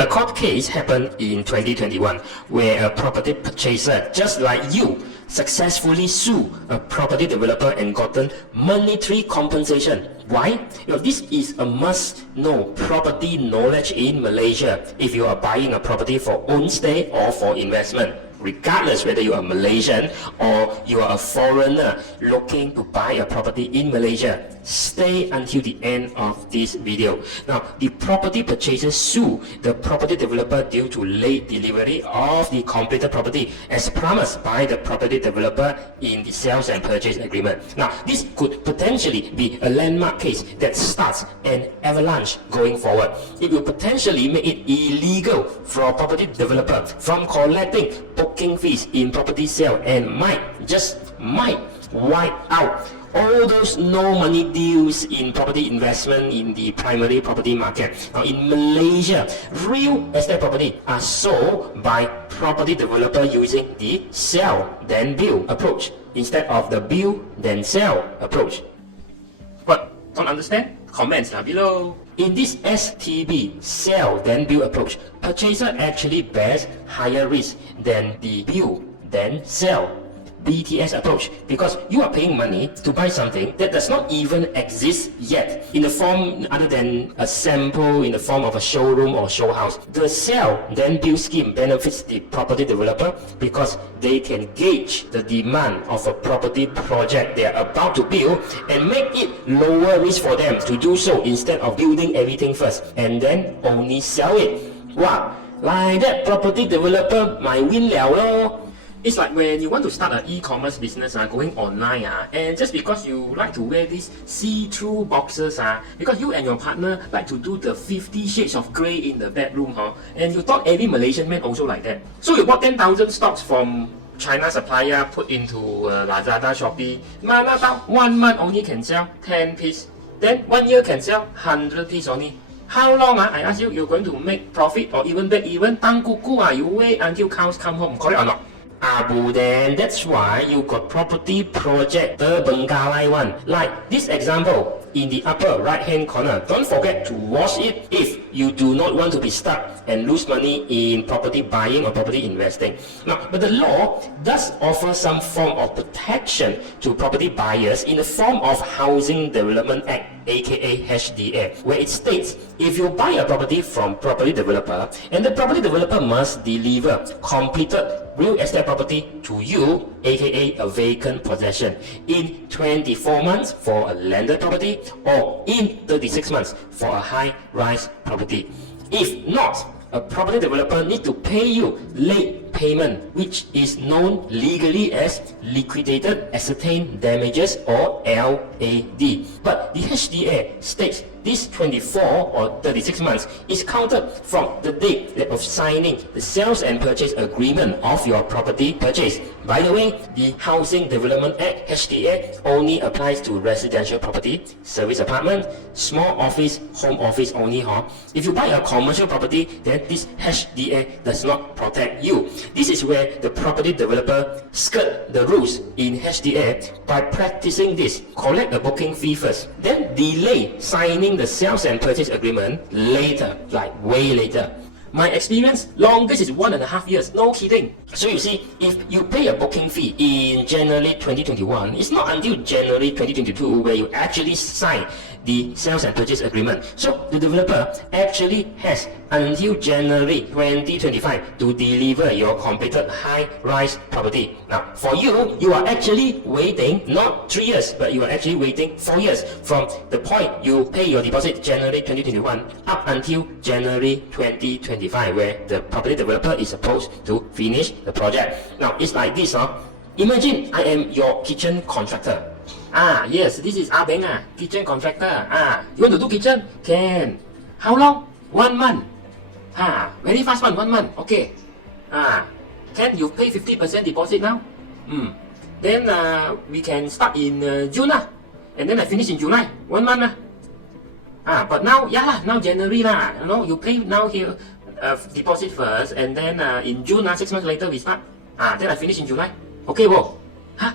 A court case happened in 2021 where a property purchaser, just like you, successfully sued a property developer and gotten monetary compensation. Why? This is a must-know property knowledge in Malaysia if you are buying a property for own stay or for investment. Regardless whether you are Malaysian or you are a foreigner looking to buy a property in Malaysia, stay until the end of this video. Now, the property purchaser sued the property developer due to late delivery of the completed property as promised by the property developer in the sales and purchase agreement. Now, this could potentially be a landmark case that starts an avalanche going forward. It will potentially make it illegal for a property developer from collecting booking fees in property sale and might wipe out all those no money deals in property investment in the primary property market. Now in Malaysia, real estate property are sold by property developer using the sell then build approach instead of the build then sell approach. What? Don't understand? Comments below. In this STB, sell then build approach, purchaser actually bears higher risk than the build then sell BTS approach because you are paying money to buy something that does not even exist yet in the form other than a sample in the form of a showroom or show house. The sell then build scheme benefits the property developer because they can gauge the demand of a property project they are about to build and make it lower risk for them to do so instead of building everything first and then only sell it. Wow, like that property developer might win liao lor. It's like when you want to start an e-commerce business going online and just because you like to wear these see-through boxes because you and your partner like to do the 50 shades of grey in the bedroom and you thought every Malaysian man also like that. So you bought 10,000 stocks from China supplier, put into Lazada, Shopee. 1 month only can sell 10 pieces. Then 1 year can sell 100 pieces only. How long I ask you, you're going to make profit or even break even? Tang kuku you wait until cows come home, correct or not? Then that's why you got property project terbengkalai one. Like this example in the upper right hand corner. Don't forget to watch it if you do not want to be stuck and lose money in property buying or property investing. Now, but the law does offer some form of protection to property buyers in the form of Housing Development Act, aka HDA, where it states if you buy a property from property developer and the property developer must deliver completed real estate property to you, aka a vacant possession, in 24 months for a landed property or in 36 months for a high-rise property. If not, a property developer needs to pay you late payment, which is known legally as liquidated ascertained damages or LAD. But the HDA states this 24 or 36 months is counted from the date of signing the sales and purchase agreement of your property purchase. By the way, the Housing Development Act HDA only applies to residential property, service apartment, small office, home office only. If you buy a commercial property, then this HDA does not protect you. This is where the property developer skirt the rules in HDA by practicing this. Collect a booking fee first, then delay signing the sales and purchase agreement later, like way later. My experience, longest is 1.5 years, no kidding. So you see, if you pay a booking fee in January 2021, it's not until January 2022 where you actually sign the sales and purchase agreement. So the developer actually has until January 2025 to deliver your completed high-rise property. Now, for you, you are actually waiting not 3 years, but you are actually waiting 4 years from the point you pay your deposit January 2021 up until January 2025, where the property developer is supposed to finish the project. Now, it's like this. Imagine I am your kitchen contractor. Yes, this is Beng, kitchen contractor. You want to do kitchen? Can. How long? 1 month. Very fast one, 1 month. Okay. Can you pay 50% deposit now? Then we can start in June and then I finish in July. 1 month but now, now January you pay now here deposit first and then in June 6 months later we start. Then I finish in July. Okay, whoa.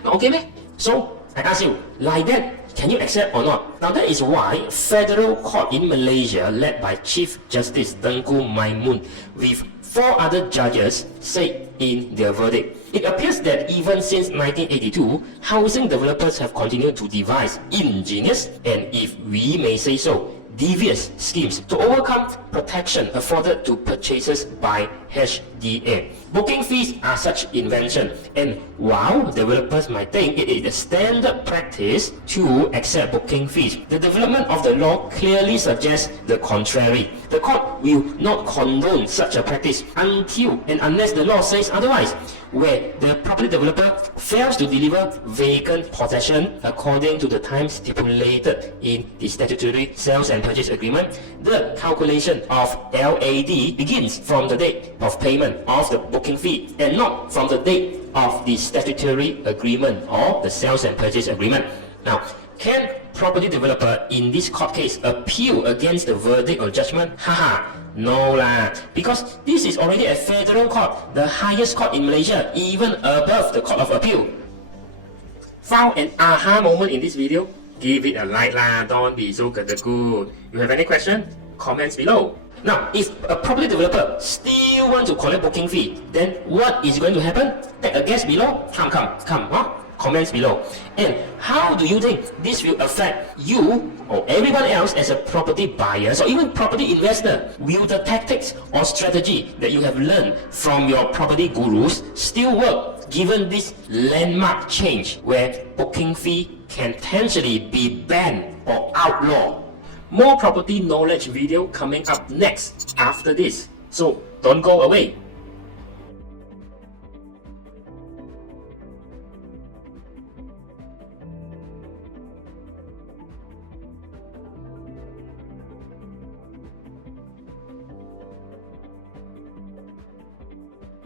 Not okay, meh? So I ask you, like that, Can you accept or not? Now that is why Federal Court in Malaysia, led by Chief Justice Tengku Maimun, with 4 other judges, said in their verdict, it appears that even since 1982, housing developers have continued to devise ingenious and, if we may say so, devious schemes to overcome protection afforded to purchasers by HDA. Booking fees are such invention, and while developers might think it is the standard practice to accept booking fees, the development of the law clearly suggests the contrary. The court will not condone such a practice until and unless the law says otherwise, where the property developer fails to deliver vacant possession according to the time stipulated in the statutory sales and purchase agreement. The calculation of LAD begins from the date of payment of the booking fee and not from the date of the statutory agreement or the sales and purchase agreement. Now, can property developer in this court case appeal against the verdict or judgment? Haha, no lah, because this is already a federal court, the highest court in Malaysia, even above the Court of Appeal. Found an aha moment in this video? Give it a like lah, don't be so good. You have any question? Comments below. Now, if a property developer still want to collect booking fee, then what is going to happen? Take a guess below. Come, huh? Comments below. And how do you think this will affect you or everyone else as a property buyer or even property investor? Will the tactics or strategy that you have learned from your property gurus still work given this landmark change where booking fee can potentially be banned or outlawed? More property knowledge video coming up next after this. So don't go away.